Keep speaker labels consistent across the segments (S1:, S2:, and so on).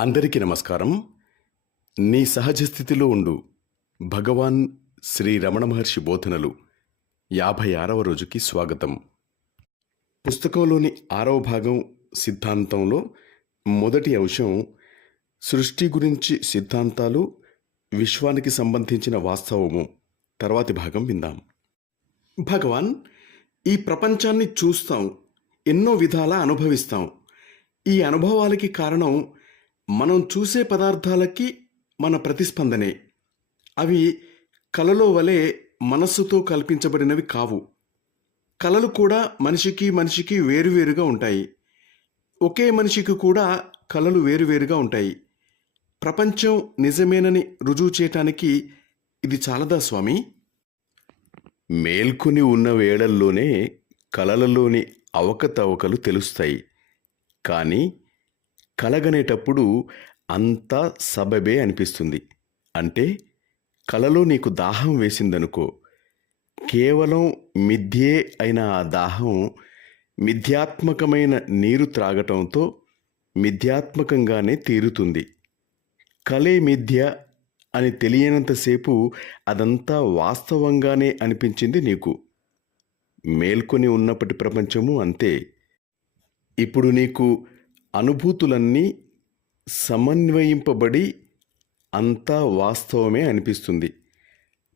S1: అందరికీ నమస్కారం. నీ సహజ స్థితిలో ఉండు. భగవాన్ శ్రీ రమణ మహర్షి బోధనలు యాభై ఆరవ రోజుకి స్వాగతం. పుస్తకంలోని ఆరవ భాగం సిద్ధాంతంలో మొదటి అంశం సృష్టి గురించి సిద్ధాంతాలు విశ్వానికి సంబంధించిన వాస్తవము. తర్వాతి భాగం విందాం. భగవాన్ ఈ ప్రపంచాన్ని చూస్తాం ఎన్నో విధాలా అనుభవిస్తాం. ఈ అనుభవాలకి కారణం మనం చూసే పదార్థాలకి మన ప్రతిస్పందనే. అవి కలలో వలె మనస్సుతో కల్పించబడినవి కావు. కలలు కూడా మనిషికి మనిషికి వేరువేరుగా ఉంటాయి. ఒకే మనిషికి కూడా కలలు వేరువేరుగా ఉంటాయి. ప్రపంచం నిజమేనని రుజువు చేయటానికి ఇది చాలదా స్వామి? మేల్కొని ఉన్న వేళల్లోనే కలలలోని అవకతవకలు తెలుస్తాయి. కానీ కలగనేటప్పుడు అంతా సబబే అనిపిస్తుంది. అంటే కలలో నీకు దాహం వేసిందనుకో కేవలం మిథ్యే అయిన ఆ దాహం మిథ్యాత్మకమైన నీరు త్రాగటంతో మిథ్యాత్మకంగానే తీరుతుంది. కలే మిథ్య అని తెలియనంతసేపు అదంతా వాస్తవంగానే అనిపించింది నీకు. మేల్కొని ఉన్నప్పటి ప్రపంచము అంతే. ఇప్పుడు నీకు అనుభూతులన్నీ సమన్వయింపబడి అంతా వాస్తవమే అనిపిస్తుంది.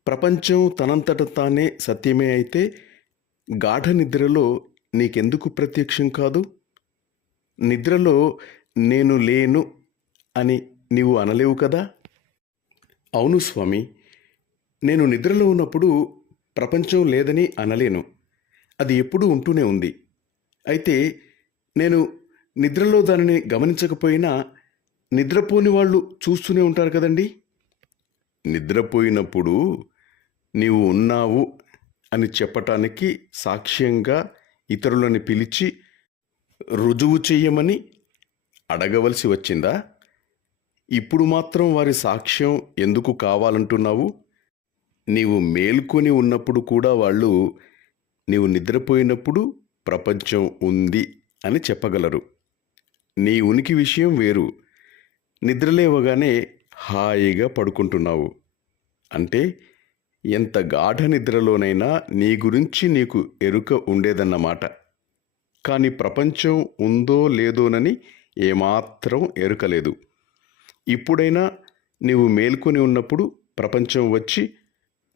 S1: ప్రపంచం తనంతట తానే సత్యమే అయితే గాఢ నిద్రలో నీకెందుకు ప్రత్యక్షం కాదు? నిద్రలో నేను లేను అని నీవు అనలేవు కదా? అవును స్వామి నేను నిద్రలో ఉన్నప్పుడు ప్రపంచం లేదని అనలేను. అది ఎప్పుడూ ఉంటూనే ఉంది. అయితే నేను నిద్రలో దానిని గమనించకపోయినా నిద్రపోని వాళ్ళు చూస్తూనే ఉంటారు కదండి? నిద్రపోయినప్పుడు నీవు ఉన్నావు అని చెప్పటానికి సాక్ష్యంగా ఇతరులని పిలిచి రుజువు చెయ్యమని అడగవలసి వచ్చిందా? ఇప్పుడు మాత్రం వారి సాక్ష్యం ఎందుకు కావాలంటున్నావు? నీవు మేల్కొని ఉన్నప్పుడు కూడా వాళ్ళు నీవు నిద్రపోయినప్పుడు ప్రపంచం ఉంది అని చెప్పగలరు. నీ ఉనికి విషయం వేరు. నిద్రలేవగానే హాయిగా పడుకుంటున్నావు. అంటే ఎంత గాఢ నిద్రలోనైనా నీ గురించి నీకు ఎరుక ఉండేదన్నమాట. కానీ ప్రపంచం ఉందో లేదోనని ఏమాత్రం ఎరుకలేదు ఇప్పుడైనా నీవు మేల్కొని ఉన్నప్పుడు ప్రపంచం వచ్చి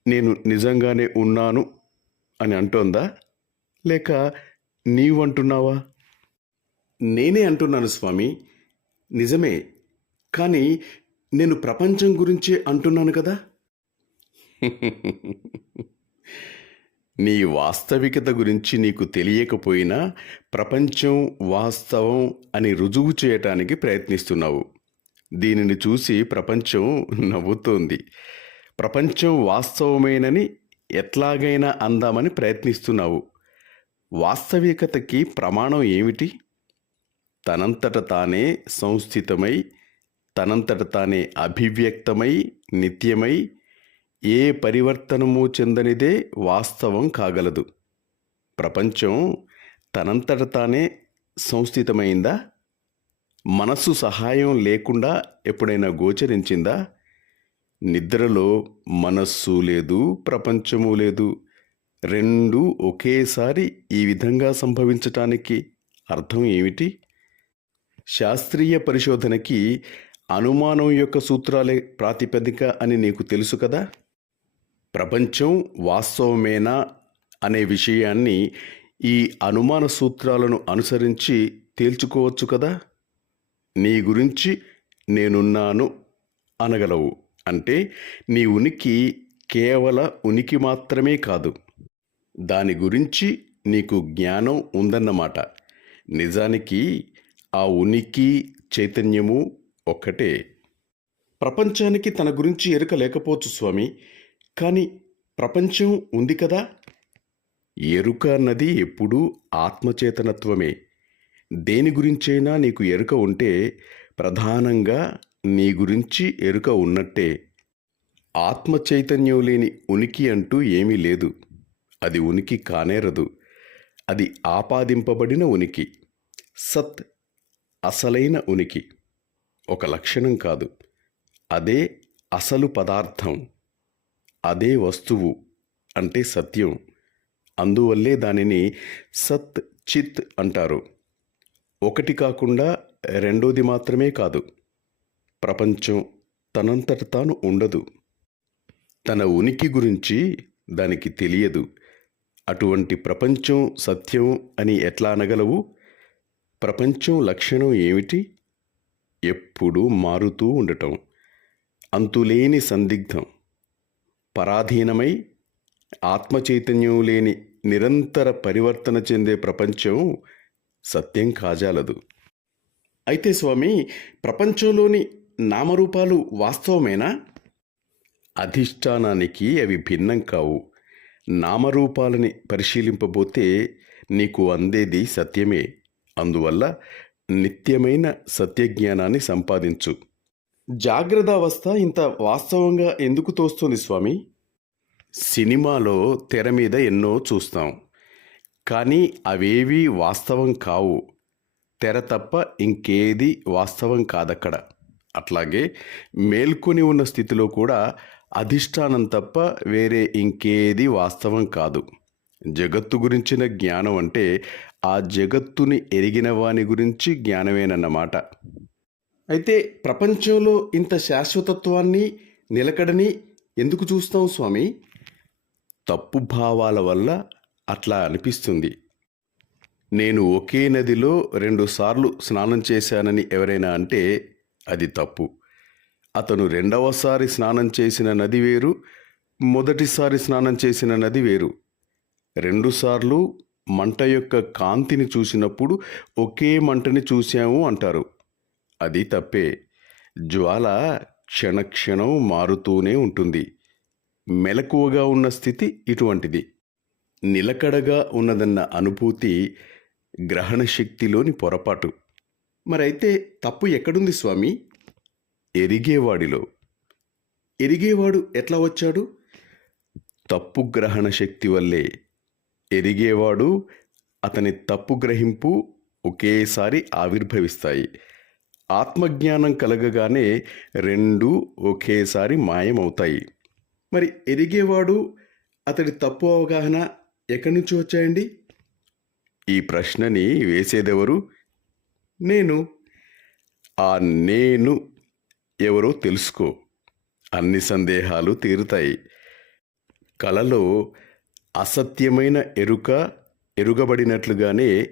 S1: నేను నిజంగానే ఉన్నాను అని అంటోందా? లేక నీవు అంటున్నావా నేనే అంటున్నాను స్వామి. నిజమే. కానీ నేను ప్రపంచం గురించే అంటున్నాను కదా. నీ వాస్తవికత గురించి నీకు తెలియకపోయినా ప్రపంచం వాస్తవం అని రుజువు చేయటానికి ప్రయత్నిస్తున్నావు. దీనిని చూసి ప్రపంచం నవ్వుతోంది. ప్రపంచం వాస్తవమేనని ఎట్లాగైనా అందామని ప్రయత్నిస్తున్నావు. వాస్తవికతకి ప్రమాణం ఏమిటి? తనంతట తానే సంస్థితమై తనంతట తానే అభివ్యక్తమై నిత్యమై ఏ పరివర్తనము చెందనిదే వాస్తవం కాగలదు. ప్రపంచం తనంతట తానే సంస్థితమైందా? మనస్సు సహాయం లేకుండా ఎప్పుడైనా గోచరించిందా? నిద్రలో మనస్సు లేదు ప్రపంచము లేదు రెండు ఒకేసారి ఈ విధంగా సంభవించటానికి అర్థం ఏమిటి? శాస్త్రీయ పరిశోధనకి అనుమానం యొక్క సూత్రాలే ప్రాతిపదిక అని నీకు తెలుసు కదా? ప్రపంచం వాస్తవమేనా అనే విషయాన్ని ఈ అనుమాన సూత్రాలను అనుసరించి తేల్చుకోవచ్చు కదా? నీ గురించి నేనున్నాను అనగలవు. అంటే నీ ఉనికి కేవల ఉనికి మాత్రమే కాదు. దాని గురించి నీకు జ్ఞానం ఉందన్నమాట. నిజానికి ఆ ఉనికి చైతన్యము ఒక్కటే. ప్రపంచానికి తన గురించి ఎరుక లేకపోవచ్చు స్వామి కానీ ప్రపంచం ఉంది కదా? ఎరుక అన్నది ఎప్పుడూ ఆత్మచేతనత్వమే. దేని గురించైనా నీకు ఎరుక ఉంటే ప్రధానంగా నీ గురించి ఎరుక ఉన్నట్టే. ఆత్మ చైతన్యం లేని ఉనికి అంటూ ఏమీ లేదు. అది ఉనికి కానేరదు. అది ఆపాదింపబడిన ఉనికి. సత్ అసలైన ఉనికి. ఒక లక్షణం కాదు. అదే అసలు పదార్థం. అదే వస్తువు అంటే సత్యం. అందువల్లే దానిని సత్ చిత్ అంటారు. ఒకటి కాకుండా రెండోది మాత్రమే కాదు. ప్రపంచం తనంతట తాను ఉండదు. తన ఉనికి గురించి దానికి తెలియదు. అటువంటి ప్రపంచం సత్యం అని ఎట్లా అనగలవు? ప్రపంచం లక్షణం ఏమిటి? ఎప్పుడూ మారుతూ ఉండటం. అంతులేని సందిగ్ధం. పరాధీనమై ఆత్మచైతన్యం లేని నిరంతర పరివర్తన చెందే ప్రపంచం సత్యం కాజాలదు. అయితే స్వామి ప్రపంచంలోని నామరూపాలు వాస్తవమేనా? అధిష్టానానికి అవి భిన్నం కావు. నామరూపాలని పరిశీలింపబోతే నీకు అందేది సత్యమే. అందువల్ల నిత్యమైన సత్యజ్ఞానాన్ని సంపాదించు. జాగ్రత్త అవస్థ ఇంత వాస్తవంగా ఎందుకు తోస్తుంది స్వామి? సినిమాలో తెర మీద ఎన్నో చూస్తాం. కానీ అవేవీ వాస్తవం కావు. తెర తప్ప ఇంకేది వాస్తవం కాదక్కడ. అట్లాగే మేల్కొని ఉన్న స్థితిలో కూడా అధిష్టానం తప్ప వేరే ఇంకేది వాస్తవం కాదు. జగత్తు గురించిన జ్ఞానం అంటే ఆ జగత్తుని ఎరిగిన వాని గురించి జ్ఞానమేనన్నమాట. అయితే ప్రపంచంలో ఇంత శాశ్వతత్వాన్ని నిలకడని ఎందుకు చూస్తాం స్వామి? తప్పు భావాల వల్ల అట్లా అనిపిస్తుంది. నేను ఒకే నదిలో రెండుసార్లు స్నానం చేశానని ఎవరైనా అంటే అది తప్పు. అతను రెండవసారి స్నానం చేసిన నది వేరు మొదటిసారి స్నానం చేసిన నది వేరు. రెండుసార్లు మంట యొక్క కాంతిని చూసినప్పుడు ఒకే మంటని చూశాము అంటారు. అది తప్పే. జ్వాల క్షణక్షణం మారుతూనే ఉంటుంది. మెలకువగా ఉన్న స్థితి ఇటువంటిది. నిలకడగా ఉన్నదన్న అనుభూతి గ్రహణ శక్తిలోని పొరపాటు. మరైతే తప్పు ఎక్కడుంది స్వామి? ఎరిగేవాడిలో. ఎరిగేవాడు ఎట్లా వచ్చాడు? తప్పు గ్రహణ శక్తి వల్లే ఎరిగేవాడు అతని తప్పు గ్రహింపు ఒకేసారి ఆవిర్భవిస్తాయి. ఆత్మజ్ఞానం కలగగానే రెండు ఒకేసారి మాయమవుతాయి. మరి ఎరిగేవాడు అతడి తప్పు అవగాహన ఎక్కడి నుంచి వచ్చాయండి? ఈ ప్రశ్నని వేసేదెవరు? నేను. ఆ నేను ఎవరో తెలుసుకో. అన్ని సందేహాలు తీరుతాయి. కలలో అసత్యమైన ఎరుక ఎరుగబడినట్లుగానే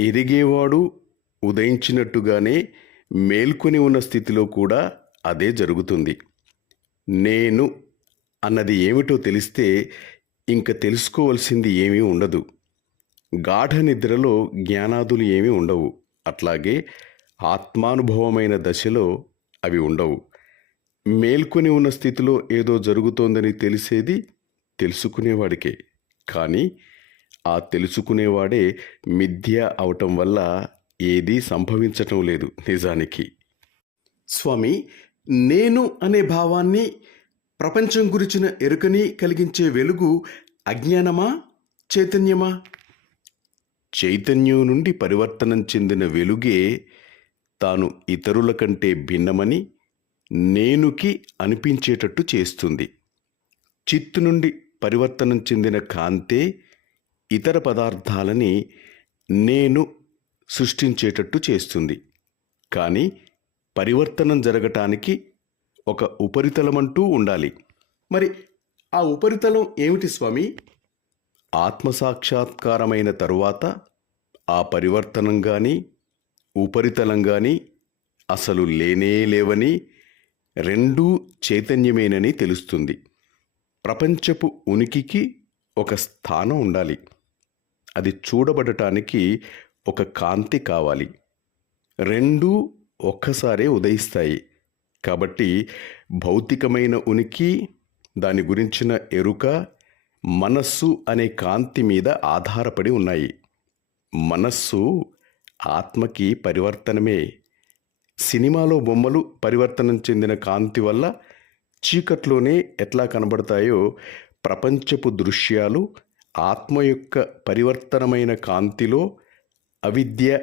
S1: ఎరిగేవాడు ఉదయించినట్టుగానే మేల్కొని ఉన్న స్థితిలో కూడా అదే జరుగుతుంది. నేను అన్నది ఏమిటో తెలిస్తే ఇంక తెలుసుకోవలసింది ఏమీ ఉండదు. గాఢ నిద్రలో జ్ఞానాదులు ఏమీ ఉండవు. అట్లాగే ఆత్మానుభవమైన దశలో అవి ఉండవు. మేల్కొని ఉన్న స్థితిలో ఏదో జరుగుతోందని తెలిసేది తెలుసుకునేవాడికే. కానీ ఆ తెలుసుకునేవాడే మిథ్య అవటం వల్ల ఏదీ సంభవించటం లేదు నిజానికి. స్వామి నేను అనే భావాన్ని ప్రపంచం గురించిన ఎరుకని కలిగించే వెలుగు అజ్ఞానమా చైతన్యమా? చైతన్యం నుండి పరివర్తనం చెందిన వెలుగే తాను ఇతరుల కంటే భిన్నమని నేనుకి అనిపించేటట్టు చేస్తుంది. చిత్తు నుండి పరివర్తనం చెందిన కాంతే ఇతర పదార్థాలని నేను సృష్టించేటట్టు చేస్తుంది. కానీ పరివర్తనం జరగటానికి ఒక ఉపరితలం అంటూ ఉండాలి. మరి ఆ ఉపరితలం ఏమిటి స్వామి? ఆత్మసాక్షాత్కారమైన తరువాత ఆ పరివర్తనం కానీ ఉపరితలం కానీ అసలు లేనే లేవని రెండూ చైతన్యమేనని తెలుస్తుంది. ప్రపంచపు ఉనికికి ఒక స్థానం ఉండాలి. అది చూడబడటానికి ఒక కాంతి కావాలి. రెండూ ఒక్కసారే ఉదయిస్తాయి. కాబట్టి భౌతికమైన ఉనికి దాని గురించిన ఎరుక మనస్సు అనే కాంతి మీద ఆధారపడి ఉన్నాయి. మనస్సు ఆత్మకి పరివర్తనమే. సినిమాలో బొమ్మలు పరివర్తనం చెందిన కాంతి వల్ల చీకట్లోనే ఎట్లా కనబడతాయో ప్రపంచపు దృశ్యాలు ఆత్మ యొక్క పరివర్తనమైన కాంతిలో అవిద్య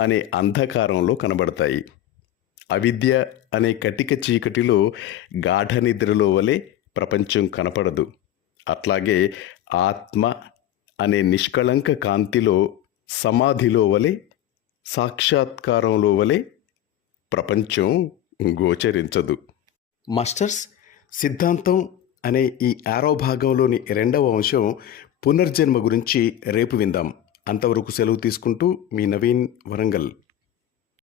S1: అనే అంధకారంలో కనబడతాయి. అవిద్య అనే కటిక చీకటిలో గాఢ నిద్రలో వలె ప్రపంచం కనపడదు. అట్లాగే ఆత్మ అనే నిష్కళంక కాంతిలో సమాధిలో వలె సాక్షాత్కారంలో వలె ప్రపంచం గోచరించదు. మాస్టర్స్ సిద్ధాంతం అనే ఈ ఆరో భాగంలోని రెండవ అంశం పునర్జన్మ గురించి రేపు విందాం. అంతవరకు సెలవు తీసుకుంటూ మీ నవీన్ వరంగల్.